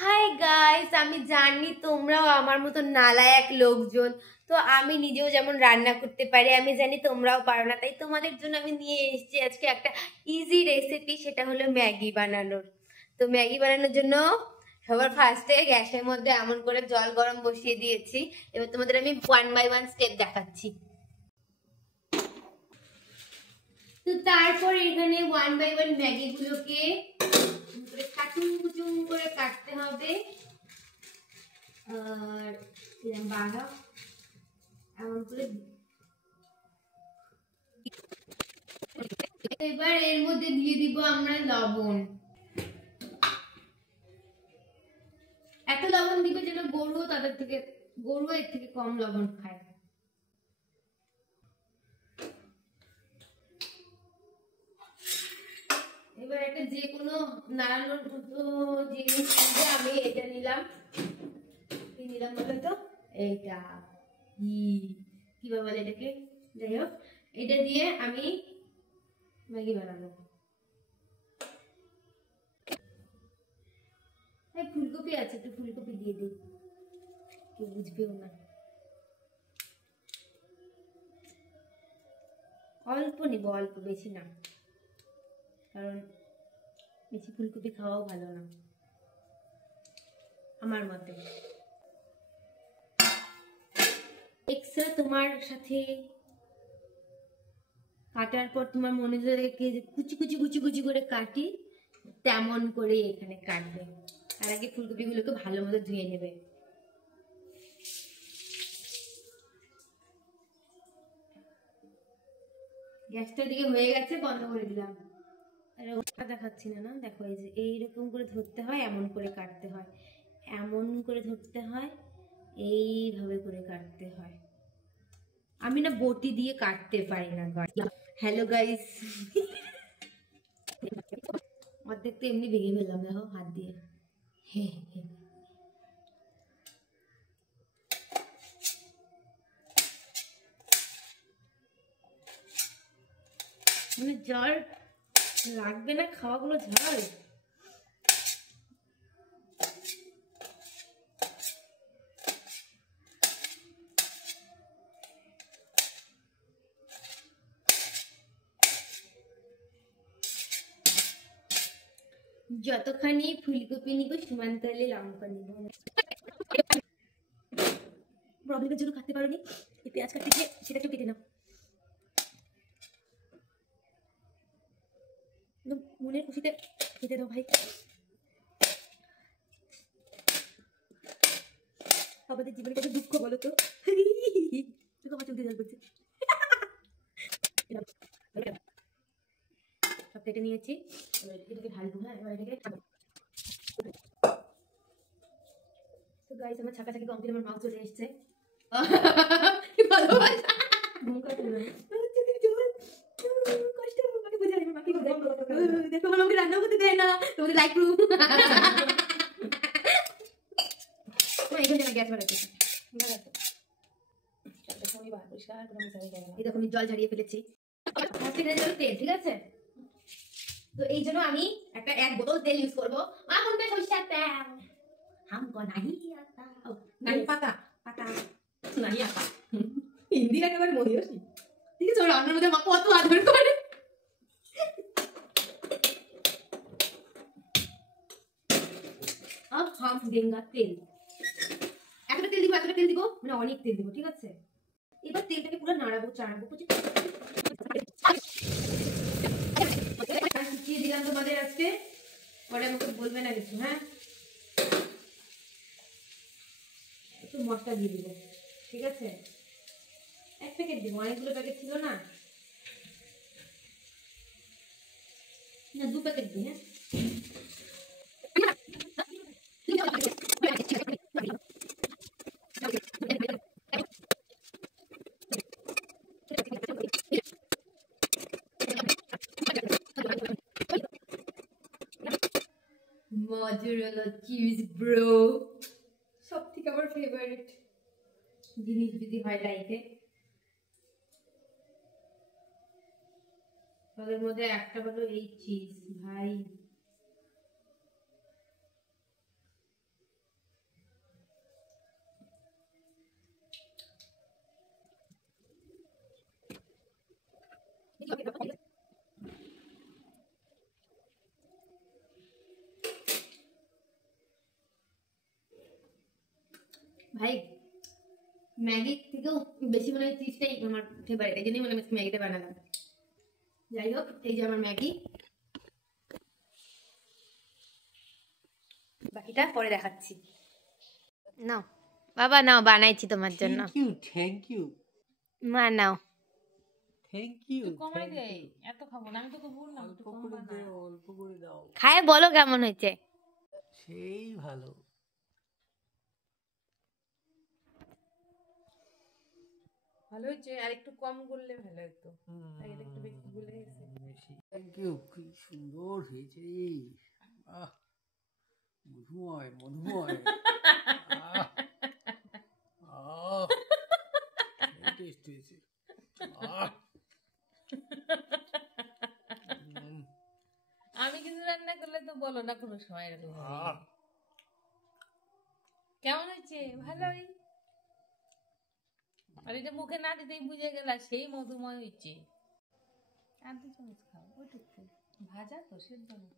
Hi guys, আমি জানি তোমরাও আমার মতো নালায়েক লোকজন। তো আমি নিজেও যেমন রান্না করতে পারি, আমি জানি তোমরাও পারো না। তাই তোমাদের জন্য আমি নিয়ে এসেছি আজকে একটা ইজি রেসিপি, সেটা হলো ম্যাগি বানানোর। তো ম্যাগি বানানোর জন্য সবার ফার্স্টে গ্যাসের মধ্যে এমন করে জল গরম বসিয়ে দিয়েছি। এবার তোমাদের আমি 1 বাই 1 স্টেপ দেখাচ্ছি। তো তারপর এখানে 1 বাই 1 ম্যাগি গুলোকে কাটুম কুচুম করে কাটতে হবে। আর বাঘা এমন করে। এবার এর মধ্যে দিয়ে দিব আমরা লবণ। এত লবণ দিবে যেন গরু এর থেকে কম লবণ খায়। এবার একটা যে কোনো নাড়ানোর মতো জিনিস আমি এটা নিলাম। কি নিলাম বলেন তো? এইটা কিভাবে বলে এটাকে, যাই হোক, এটা দিয়ে আমি ম্যাগি বানাবো। ফুলকপি আছে, একটু ফুলকপি দিয়ে দিই, কেউ বুঝবেও না। অল্প নিব, অল্প, বেশি না, কারণ বেশি ফুলকপি খাওয়াও ভালো না আমার মতে। এক্সট্রা তোমার সাথে কাটার পর তোমার মনে যদি কুচি কুচি কুচি কুচি করে কাটি, তেমন করে এখানে কাটবে। তার আগে ফুলকপিগুলোকে ভালো মতো ধুয়ে নেবে। গ্যাসটা দিকে হয়ে গেছে, বন্ধ করে দিলাম। ওটা দেখাচ্ছি না, না দেখো, এই যে এইরকম করে ধরতে হয়, এমন করে কাটতে হয়, এমন করে ধরতে হয়, এইভাবে করে কাটতে হয়। আমি না বটি দিয়ে কাটতে পারি না। হ্যালো গাইস, অর্ধেক তো এমনি ভেঙে ফেললাম দেখো হাত দিয়ে। মানে ঝাল লাগবে না খাওয়াগুলো, ঝাল। যতখানি ফুলকপি নিব সমানতালে লঙ্কা নিব। প্রবলেমের জন্য কাটতে পারোনি, এই পেঁয়াজ কাটতে গিয়ে সেটা একটু কেটে নাও। মনের খুশিতে কেটে দাও ভাই। আমাদের জীবনে কত দুঃখ বলো তো। আমার চোখ দিয়ে জল পড়ছে। সব কেটে নিয়েছি, এটাকে ঢালবো। হ্যাঁ, এবার এটাকে তো গাইস আমার ছাকাছাকি কমপ্লিট, আমার মাও চলে এসছে। দেখো আমাকে রান্না করতে দেয় না, তোমাকে লাইক প্রুফ। গ্যাস বাড়াচ্ছে, জল ঝাড়িয়ে ফেলেছি। তেল, ঠিক আছে। তো এই জন্য আমি এক বোতল তেল ইউজ করবো। সরিষার তেল हमको नहीं आता, नहीं पता पता नहीं आता। হিন্দি একেবারে মহিয়সী, ঠিক আছে। রান্নার মধ্যে মা কত আদর করে। अब हम देंगे तेल। এতটা তেল দিব, এতটা তেল দিব, মানে অনেক তেল দিব, ঠিক আছে। এবার তেলটাকে পুরো নাড়াবো, চাড়াবো, শিখিয়ে দিলাম তোমাদের আজকে, পরে আমাকে বলবে না কিছু। হ্যাঁ, একটু মশলা দিয়ে দিব, ঠিক আছে। এক প্যাকেট দিব, অনেকগুলো প্যাকেট ছিল না, 2 প্যাকেট দিই। হ্যাঁ, mozzarella cheese bro, সব থেকে আমার ফেভারিট জিনিস যদি হয় লাইফে, তাদের মধ্যে একটা হলো এই চিজ ভাই। ভাই ম্যাগি থেকেও বেশি মনে হয় চিজটাই আমার ফেভারিট, এই জন্যই মনে হয় ম্যাগিটা বানালাম। যাই হোক, এই যে আমার ম্যাগি, বাকিটা পরে দেখাচ্ছি। নাও বাবা নাও, বানাইছি তোমার জন্য। থ্যাংক ইউ মা নাও। Thank you. কমাই দে, এত খাবো না, আমি তোকে বললাম একটু কম বানা। অল্প করে দাও। খায় বলো কেমন হয়েছে। সেই ভালো। ভালো হয়েছে, আর একটু কম করলে ভালো হতো, এটা একটু বেশি গুলে গেছে। থ্যাংক ইউ, কি সুন্দর হয়েছে রে। আহ, মধুময় মধুময়। টেস্ট হয়েছে। আমি কিছু রান্না করলে তো বলো না কোনো সময় এরকম হবে। কেমন হয়েছে? ভালোই। আর এটা মুখে না দিতেই বুঝে গেল সেই মধুময় হয়েছে। আর 2 চামচ খাও, ওইটুকু ভাজা তো সেদ্ধ না।